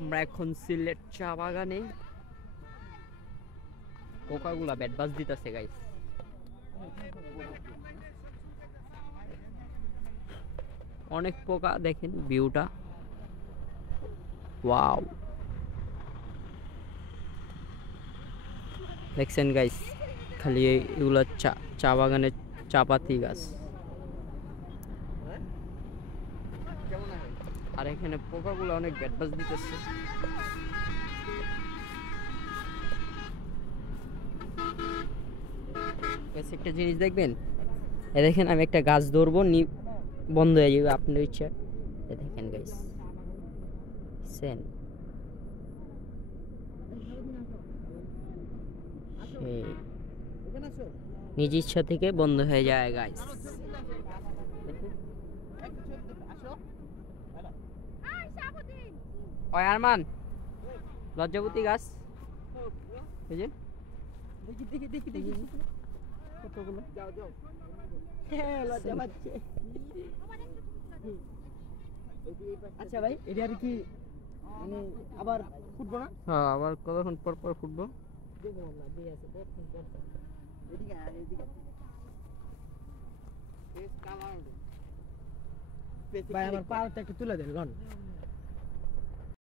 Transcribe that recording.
আমরা এখন সিলেট চা বাগানে পোকাগুলা ব্যাটবাস দিতেছে গাইস। অনেক পোকা, দেখেন ভিউটা, ওয়াও দেখছেন গাইস, খালি এগুলা চা বাগানের চাপাতি গাছ, আর এখানে পোকাগুলো অনেক ব্যাটবাস দিতেছে। একটা জিনিস দেখবেন, এ দেখেন আমি একটা গাছ ধরবো, বন্ধ হয়ে যাবে আপনার ইচ্ছা। দেখেন গাইস, সেন নিজ ইচ্ছা থেকে বন্ধ হয়ে যায় গাইস। ওই আরমান, লজ্জাবতী গাছ, এই যে দেখি দেখি দেখি দেখি কতগুলো, যাও যাও, হ্যাঁ লজ্জা পাচ্ছে। আচ্ছা ভাই, এটা আর কি মানে আবার ফুটবো না? হ্যাঁ, আবার কতক্ষণ পর পর ফুটবো। দেখো আমরা দিয়ে আছে কতক্ষণ পর পর। এদিকে আর এদিকে ফেস কালার, ভাই আমার পাটা একটু তুলে দেন লন।